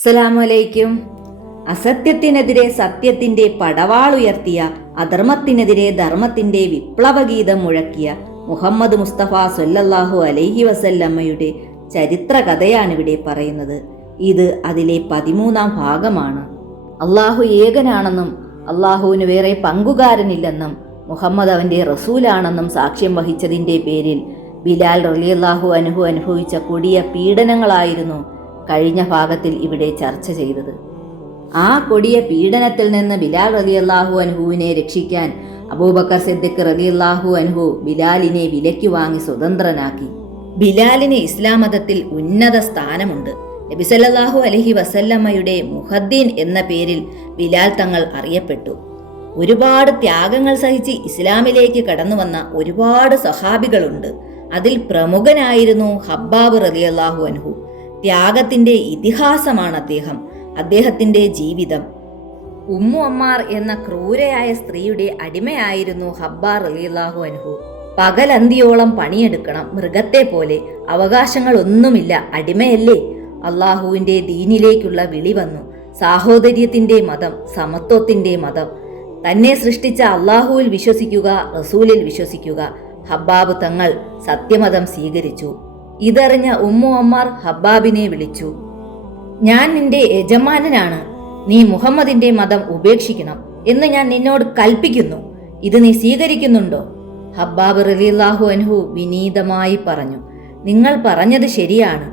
അസ്സലാമലൈക്കും. അസത്യത്തിനെതിരെ സത്യത്തിന്റെ പടവാളുയർത്തിയ, അധർമ്മത്തിനെതിരെ ധർമ്മത്തിന്റെ വിപ്ലവഗീതം മുഴക്കിയ മുഹമ്മദ് മുസ്തഫ സ്വല്ലല്ലാഹു അലൈഹി വസല്ലമയുടെ ചരിത്ര കഥയാണിവിടെ പറയുന്നത്. ഇത് അതിലെ 13-ാം ഭാഗമാണ്. അള്ളാഹു ഏകനാണെന്നും അള്ളാഹുവിന് വേറെ പങ്കുകാരനില്ലെന്നും മുഹമ്മദ് അവന്റെ റസൂലാണെന്നും സാക്ഷ്യം വഹിച്ചതിന്റെ പേരിൽ ബിലാൽ റളിയല്ലാഹു അൻഹു അനുഭവിച്ച കൊടിയ പീഡനങ്ങളായിരുന്നു കഴിഞ്ഞ ഭാഗത്തിൽ ഇവിടെ ചർച്ച ചെയ്തത്. ആ കൊടിയ പീഡനത്തിൽ നിന്ന് ബിലാൽ റളിയല്ലാഹു അൻഹുവിനെ രക്ഷിക്കാൻ അബൂബക്കർ സിദ്ദീഖ് റളിയല്ലാഹു അൻഹു ബിലാലിനെ വിലയ്ക്ക് വാങ്ങി സ്വതന്ത്രനാക്കി. ബിലാലിന് ഇസ്ലാം മതത്തിൽ ഉന്നത സ്ഥാനമുണ്ട്. നബി സല്ലല്ലാഹു അലൈഹി വസല്ലമയുടെ മുഹദ്ദീൻ എന്ന പേരിൽ ബിലാൽ തങ്ങൾ അറിയപ്പെട്ടു. ഒരുപാട് ത്യാഗങ്ങൾ സഹിച്ച് ഇസ്ലാമിലേക്ക് കടന്നു വന്ന ഒരുപാട് സഹാബികളുണ്ട്. അതിൽ പ്രമുഖനായിരുന്നു ഹബ്ബാബ് റളിയല്ലാഹു അൻഹു. ത്യാഗത്തിന്റെ ഇതിഹാസമാണ് അദ്ദേഹം. അദ്ദേഹത്തിന്റെ ജീവിതം ഉമ്മു അമ്മാർ എന്ന ക്രൂരയായ സ്ത്രീയുടെ അടിമയായിരുന്നു ഹബ്ബാർ റളിയല്ലാഹു അൻഹു. പകലന്തിയോളം പണിയെടുക്കണം, മൃഗത്തെ പോലെ. അവകാശങ്ങളൊന്നുമില്ല, അടിമയല്ലേ. അള്ളാഹുവിന്റെ ദീനിലേക്കുള്ള വിളി വന്നു. സാഹോദര്യത്തിന്റെ മതം, സമത്വത്തിന്റെ മതം. തന്നെ സൃഷ്ടിച്ച അള്ളാഹുവിൽ വിശ്വസിക്കുക, റസൂലിൽ വിശ്വസിക്കുക. ഹബ്ബാബ് തങ്ങൾ സത്യമതം സ്വീകരിച്ചു. ഇതറിഞ്ഞ ഉമ്മു അമ്മാർ ഹബ്ബാബിനെ വിളിച്ചു. ഞാൻ നിന്റെ യജമാനനാണ്. നീ മുഹമ്മദിന്റെ മതം ഉപേക്ഷിക്കണം എന്ന് ഞാൻ നിന്നോട് കൽപ്പിക്കുന്നു. ഇത് നീ സ്വീകരിക്കുന്നുണ്ടോ? ഹബ്ബാബ് റളിയല്ലാഹു അൻഹു വിനീതമായി പറഞ്ഞു, നിങ്ങൾ പറഞ്ഞത് ശരിയാണ്.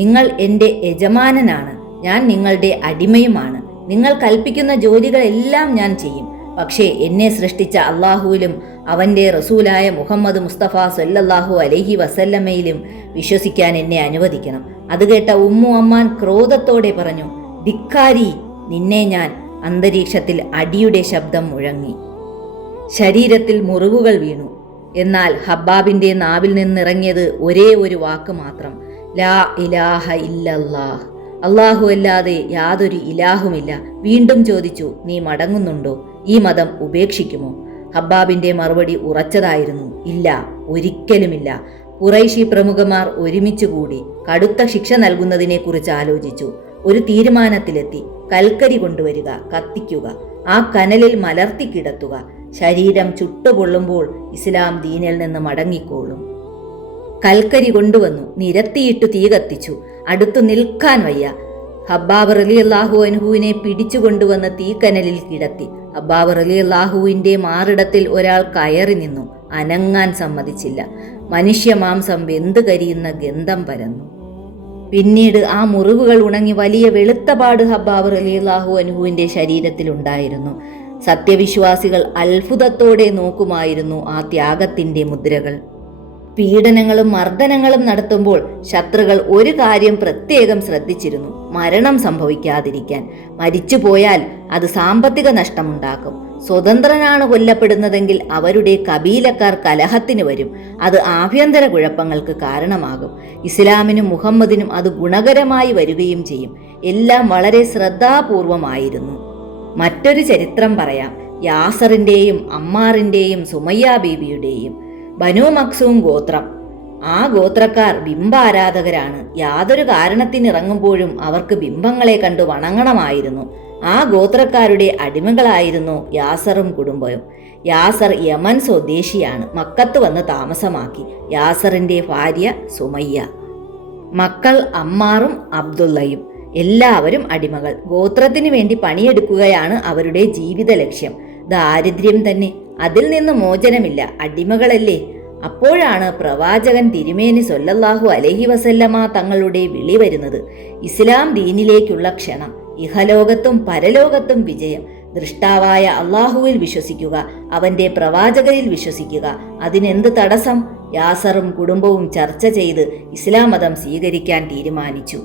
നിങ്ങൾ എൻ്റെ യജമാനനാണ്, ഞാൻ നിങ്ങളുടെ അടിമയുമാണ്. നിങ്ങൾ കൽപ്പിക്കുന്ന ജോലികളെല്ലാം ഞാൻ ചെയ്യും. പക്ഷേ എന്നെ സൃഷ്ടിച്ച അള്ളാഹുവിലും അവന്റെ റസൂലായ മുഹമ്മദ് മുസ്തഫ സ്വല്ലല്ലാഹു അലൈഹി വസല്ലമയിലും വിശ്വസിക്കാൻ എന്നെ അനുവദിക്കണം. അത് കേട്ട ഉമ്മു അമ്മാൻ ക്രോധത്തോടെ പറഞ്ഞു, ധിക്കാരി, നിന്നെ ഞാൻ. അന്തരീക്ഷത്തിൽ അടിയുടെ ശബ്ദം മുഴങ്ങി. ശരീരത്തിൽ മുറിവുകൾ വീണു. എന്നാൽ ഹബ്ബാബിന്റെ നാവിൽ നിന്നിറങ്ങിയത് ഒരേ ഒരു വാക്ക് മാത്രം, ലാ ഇലാഹ ഇല്ലല്ലാഹ്. അള്ളാഹു അല്ലാതെ യാതൊരു ഇലാഹുമില്ല. വീണ്ടും ചോദിച്ചു, നീ മടങ്ങുന്നുണ്ടോ? ഈ മതം ഉപേക്ഷിക്കുമോ? ഹബ്ബാബിന്റെ മറുപടി ഉറച്ചതായിരുന്നു, ഇല്ല, ഒരിക്കലുമില്ല. ഖുറൈശി പ്രമുഖന്മാർ ഒരുമിച്ച് കൂടി കടുത്ത ശിക്ഷ നൽകുന്നതിനെ കുറിച്ച് ആലോചിച്ചു. ഒരു തീരുമാനത്തിലെത്തി. കൽക്കരി കൊണ്ടുവരിക, കത്തിക്കുക, ആ കനലിൽ മലർത്തി കിടത്തുക. ശരീരം ചുട്ടുപൊള്ളുമ്പോൾ ഇസ്ലാം ദീനിൽ നിന്ന് മടങ്ങിക്കോളും. കൽക്കരി കൊണ്ടുവന്നു, നിരത്തിയിട്ടു തീ കത്തിച്ചു. അടുത്തു നിൽക്കാൻ വയ്യ. ഹബ്ബാബ് റളിയല്ലാഹു അൻഹുവിനെ പിടിച്ചു കൊണ്ടുവന്ന് തീക്കനലിൽ കിടത്തി. ഹബ്ബാബ് റളിയല്ലാഹുവിന്റെ മാറിടത്തിൽ ഒരാൾ കയറി നിന്നു. അനങ്ങാൻ സമ്മതിച്ചില്ല. മനുഷ്യ മാംസം വെന്ത് കരിയുന്ന ഗന്ധം പരന്നു. പിന്നീട് ആ മുറിവുകൾ ഉണങ്ങി വലിയ വെളുത്തപാട് ഹബ്ബാബ് റളിയല്ലാഹു അൻഹുവിന്റെ ശരീരത്തിലുണ്ടായിരുന്നു. സത്യവിശ്വാസികൾ അത്ഭുതത്തോടെ നോക്കുമായിരുന്നു ആ ത്യാഗത്തിന്റെ മുദ്രകൾ. പീഡനങ്ങളും മർദ്ദനങ്ങളും നടത്തുമ്പോൾ ശത്രുക്കൾ ഒരു കാര്യം പ്രത്യേകം ശ്രദ്ധിച്ചിരുന്നു, മരണം സംഭവിക്കാതിരിക്കാൻ. മരിച്ചുപോയാൽ അത് സാമ്പത്തിക നഷ്ടമുണ്ടാക്കും. സ്വതന്ത്രനാണ് കൊല്ലപ്പെടുന്നതെങ്കിൽ അവരുടെ കബീലക്കാർ കലഹത്തിന് വരും. അത് ആഭ്യന്തര കുഴപ്പങ്ങൾക്ക് കാരണമാകും. ഇസ്ലാമിനും മുഹമ്മദിനും അത് ഗുണകരമായി വരികയും ചെയ്യും. എല്ലാം വളരെ ശ്രദ്ധാപൂർവമായിരുന്നു. മറ്റൊരു ചരിത്രം പറയാം. യാസറിന്റെയും അമ്മാറിന്റെയും സുമയ്യ ബീബിയുടെയും. ബനു മക്സൂം ഗോത്രം. ആ ഗോത്രക്കാർ ബിംബാരാധകരാണ്. യാതൊരു കാരണത്തിനിറങ്ങുമ്പോഴും അവർക്ക് ബിംബങ്ങളെ കണ്ടു വണങ്ങണമായിരുന്നു. ആ ഗോത്രക്കാരുടെ അടിമകളായിരുന്നു യാസറും കുടുംബവും. യാസർ യമൻ സ്വദേശിയാണ്. മക്കത്ത് വന്ന് താമസമാക്കി. യാസറിന്റെ ഭാര്യ സുമയ്യ. മക്കൾ അമ്മാറും അബ്ദുള്ളയും. എല്ലാവരും അടിമകൾ. ഗോത്രത്തിന് വേണ്ടി പണിയെടുക്കുകയാണ് അവരുടെ ജീവിത ലക്ഷ്യം. ദാരിദ്ര്യം തന്നെ, അതിൽ നിന്ന് മോചനമില്ല. അടിമകളല്ലേ. അപ്പോഴാണ് പ്രവാചകൻ തിരുമേനി സ്വല്ലല്ലാഹു അലൈഹി വസല്ലമ തങ്ങളുടെ വിളി വരുന്നത്. ഇസ്ലാം ദീനിലേക്കുള്ള ക്ഷണം. ഇഹലോകത്തും പരലോകത്തും വിജയം. ദൃഷ്ടാവായ അള്ളാഹുവിൽ വിശ്വസിക്കുക, അവന്റെ പ്രവാചകരിൽ വിശ്വസിക്കുക. അതിനെന്ത് തടസ്സം? യാസറും കുടുംബവും ചർച്ച ചെയ്ത് ഇസ്ലാം മതം സ്വീകരിക്കാൻ തീരുമാനിച്ചു.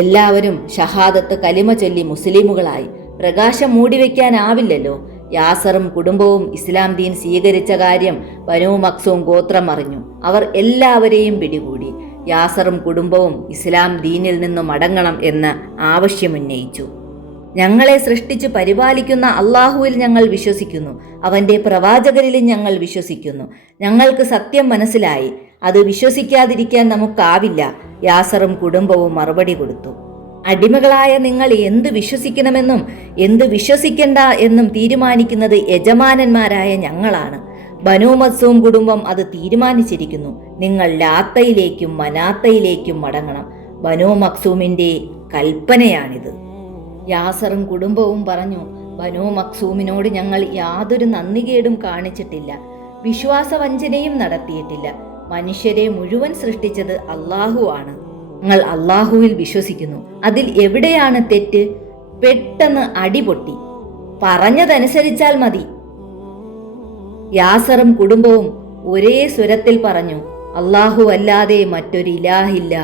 എല്ലാവരും ഷഹാദത്ത് കലിമ ചൊല്ലി മുസ്ലിമുകളായി. പ്രകാശം മൂടിവെക്കാനാവില്ലല്ലോ. യാസറും കുടുംബവും ഇസ്ലാം ദീൻ സ്വീകരിച്ച കാര്യം ബനൂ മക്സൂം ഗോത്രം അറിഞ്ഞു. അവർ എല്ലാവരെയും പിടികൂടി. യാസറും കുടുംബവും ഇസ്ലാം ദീനിൽ നിന്ന് മടങ്ങണം എന്ന് ആവശ്യമുന്നയിച്ചു. ഞങ്ങളെ സൃഷ്ടിച്ചു പരിപാലിക്കുന്ന അള്ളാഹുവിൽ ഞങ്ങൾ വിശ്വസിക്കുന്നു, അവന്റെ പ്രവാചകരിലും ഞങ്ങൾ വിശ്വസിക്കുന്നു. ഞങ്ങൾക്ക് സത്യം മനസ്സിലായി. അത് വിശ്വസിക്കാതിരിക്കാൻ നമുക്കാവില്ല. യാസറും കുടുംബവും മറുപടി കൊടുത്തു. അടിമകളായ നിങ്ങൾ എന്ത് വിശ്വസിക്കണമെന്നും എന്ത് വിശ്വസിക്കണ്ട എന്നും തീരുമാനിക്കുന്നത് യജമാനന്മാരായ ഞങ്ങളാണ്. ബനൂ മഖ്സൂം കുടുംബം അത് തീരുമാനിച്ചിരിക്കുന്നു. നിങ്ങൾ ലാത്തയിലേക്കും മനാത്തയിലേക്കും മടങ്ങണം. ബനൂ മഖ്സൂമിന്റെ കൽപ്പനയാണിത്. യാസറും കുടുംബവും പറഞ്ഞു, ബനൂ മഖ്സൂമിനോട് ഞങ്ങൾ യാതൊരു നന്ദികേടും കാണിച്ചിട്ടില്ല, വിശ്വാസവഞ്ചനയും നടത്തിയിട്ടില്ല. മനുഷ്യരെ മുഴുവൻ സൃഷ്ടിച്ചത് അള്ളാഹു ആണ്. ഞങ്ങൾ അള്ളാഹുവിൽ വിശ്വസിക്കുന്നു. അതിൽ എവിടെയാണ് തെറ്റ്? പെട്ടെന്ന് അടിപൊട്ടി. പറഞ്ഞതനുസരിച്ചാൽ മതി. യാസറും കുടുംബവും ഒരേ സ്വരത്തിൽ പറഞ്ഞു, അള്ളാഹു അല്ലാതെ മറ്റൊരു ഇലാഹില്ല.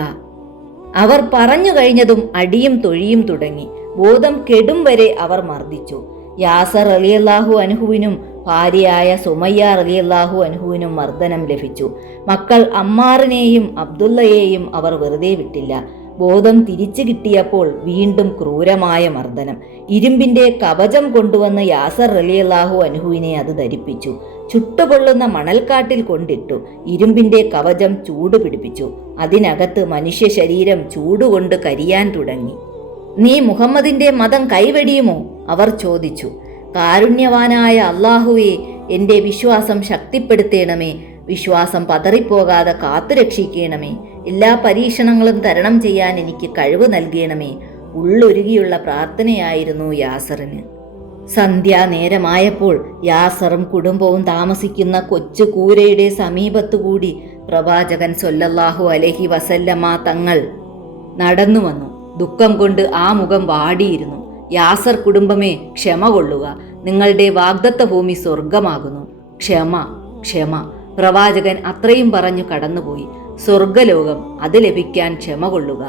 അവർ പറഞ്ഞു കഴിഞ്ഞതും അടിയും തൊഴിയും തുടങ്ങി. ബോധം കെടും വരെ അവർ മർദ്ദിച്ചു. യാസർ റളിയല്ലാഹു അൻഹുവിനും ഭാര്യയായ സുമയ്യ റളിയല്ലാഹു അൻഹുവിനും മർദ്ദനം ലഭിച്ചു. മക്കൾ അമ്മാറിനെയും അബ്ദുള്ളയെയും അവർ വെറുതെ വിട്ടില്ല. ബോധം തിരിച്ചു കിട്ടിയപ്പോൾ വീണ്ടും ക്രൂരമായ മർദ്ദനം. ഇരുമ്പിന്റെ കവചം കൊണ്ടുവന്ന് യാസർ റളിയല്ലാഹു അൻഹുവിനെ അത് ധരിപ്പിച്ചു. ചുട്ടുപൊള്ളുന്ന മണൽക്കാട്ടിൽ കൊണ്ടിട്ടു. ഇരുമ്പിന്റെ കവചം ചൂട് പിടിപ്പിച്ചു. അതിനകത്ത് മനുഷ്യ ശരീരം ചൂടുകൊണ്ട് കരിയാൻ തുടങ്ങി. നീ മുഹമ്മദിന്റെ മതം കൈവെടിയുമോ? അവർ ചോദിച്ചു. കാരുണ്യവാനായ അള്ളാഹുവേ, എൻ്റെ വിശ്വാസം ശക്തിപ്പെടുത്തേണമേ. വിശ്വാസം പതറിപ്പോകാതെ കാത്തുരക്ഷിക്കണമേ. എല്ലാ പരീക്ഷണങ്ങളും തരണം ചെയ്യാൻ എനിക്ക് കഴിവ് നൽകണമേ. ഉള്ളൊരുകിയുള്ള പ്രാർത്ഥനയായിരുന്നു യാസറിന്. സന്ധ്യാനേരമായപ്പോൾ യാസറും കുടുംബവും താമസിക്കുന്ന കൊച്ചു കൂരയുടെ സമീപത്തുകൂടി പ്രവാചകൻ സ്വല്ലല്ലാഹു അലൈഹി വസല്ലമ തങ്ങൾ നടന്നു വന്നു. ദുഃഖം കൊണ്ട് ആ മുഖം വാടിയിരുന്നു. യാസർ കുടുംബമേ, ക്ഷമ കൊള്ളുക. നിങ്ങളുടെ വാഗ്ദത്ത ഭൂമി സ്വർഗമാകുന്നു. ക്ഷമ, ക്ഷമ. പ്രവാചകൻ അത്രയും പറഞ്ഞു കടന്നുപോയി. സ്വർഗലോകം, അത് ലഭിക്കാൻ ക്ഷമ കൊള്ളുക.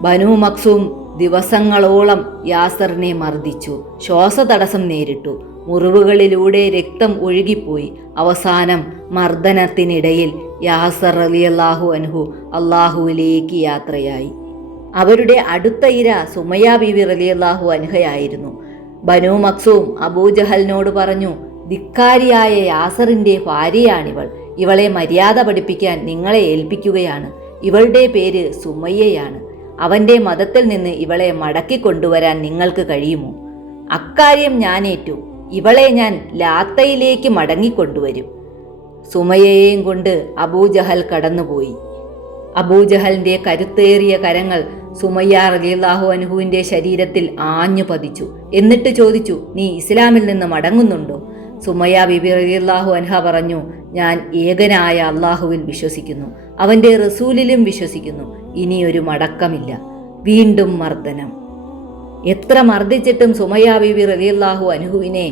ബനൂ മഖ്സൂം ദിവസങ്ങളോളം യാസറിനെ മർദ്ദിച്ചു. ശ്വാസതടസ്സം നേരിട്ടു. മുറിവുകളിലൂടെ രക്തം ഒഴുകിപ്പോയി. അവസാനം മർദ്ദനത്തിനിടയിൽ യാസർ റളിയല്ലാഹു അൻഹു അള്ളാഹുവിലേക്ക് യാത്രയായി. അവരുടെ അടുത്ത ഇര സുമയ്യ ബീവി റളിയല്ലാഹു അൻഹയായിരുന്നു. ബനൂ മഖ്സൂം അബൂജഹലിനോട് പറഞ്ഞു, ധിക്കാരിയായ യാസറിന്റെ ഭാര്യയാണിവൾ. ഇവളെ മര്യാദ പഠിപ്പിക്കാൻ നിങ്ങളെ ഏൽപ്പിക്കുകയാണ്. ഇവളുടെ പേര് സുമയ്യയാണ്. അവന്റെ മതത്തിൽ നിന്ന് ഇവളെ മടക്കിക്കൊണ്ടുവരാൻ നിങ്ങൾക്ക് കഴിയുമോ? അക്കാര്യം ഞാനേറ്റു. ഇവളെ ഞാൻ ലാത്തയിലേക്ക് മടങ്ങിക്കൊണ്ടുവരും. സുമയ്യയെയും കൊണ്ട് അബൂജഹൽ കടന്നുപോയി. അബൂജഹലിന്റെ കരുത്തേറിയ കരങ്ങൾ സുമയ്യ റളിയല്ലാഹു അൻഹുവിന്റെ ശരീരത്തിൽ ആഞ്ഞു പതിച്ചു. എന്നിട്ട് ചോദിച്ചു, നീ ഇസ്ലാമിൽ നിന്ന് മടങ്ങുന്നുണ്ടോ? സുമയ്യ ബിബി റളിയല്ലാഹു അൻഹ പറഞ്ഞു, ഞാൻ ഏകനായ അള്ളാഹുവിൽ വിശ്വസിക്കുന്നു, അവന്റെ റസൂലിലും വിശ്വസിക്കുന്നു. ഇനിയൊരു മടക്കമില്ല. വീണ്ടും മർദ്ദനം. എത്ര മർദ്ദിച്ചിട്ടും സുമയ്യ ബിബി റളിയല്ലാഹു അൻഹുവിനെ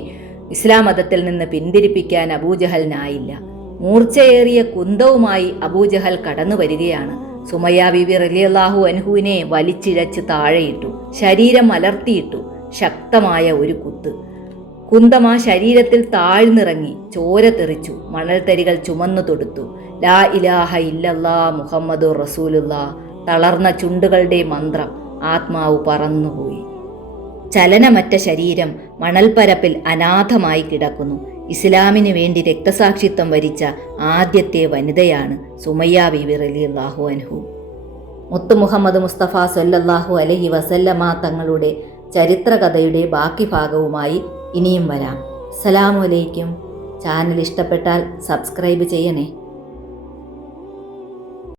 ഇസ്ലാം മതത്തിൽ നിന്ന് പിന്തിരിപ്പിക്കാൻ അബൂജഹലിനായില്ല. മൂർച്ചയേറിയ കുന്തവുമായി അബൂജഹൽ കടന്നു വരികയാണ്. സുമയ്യ ബീബി റളിയല്ലാഹു അൻഹുവിനെ വലിച്ചിഴച്ച് താഴെയിട്ടു. ശരീരം അലർത്തിയിട്ടു. ശക്തമായ ഒരു കുത്ത്. കുന്തം ആ ശരീരത്തിൽ താഴ്ന്നിറങ്ങി. ചോര തെറിച്ചു. മണൽത്തരികൾ ചുമന്നു തൊടുത്തു. ലാ ഇലാഹ ഇല്ലല്ലാ മുഹമ്മദുർ റസൂലുള്ളാ. തളർന്ന ചുണ്ടുകളുടെ മന്ത്രം. ആത്മാവ് പറന്നുപോയി. ചലനമറ്റ ശരീരം മണൽപ്പരപ്പിൽ അനാഥമായി കിടക്കുന്നു. ഇസ്ലാമിന് വേണ്ടി രക്തസാക്ഷിത്വം വരിച്ച ആദ്യത്തെ വനിതയാണ് സുമയ്യ ബീവി റളിയല്ലാഹു അൻഹു. മുത്ത് മുഹമ്മദ് മുസ്തഫ സ്വല്ലല്ലാഹു അലൈഹി വസല്ലമ തങ്ങളുടെ ചരിത്രകഥയുടെ ബാക്കി ഭാഗവുമായി ഇനിയും വരാം. അസ്സലാമു അലൈക്കും. ചാനൽ ഇഷ്ടപ്പെട്ടാൽ സബ്സ്ക്രൈബ് ചെയ്യണേ.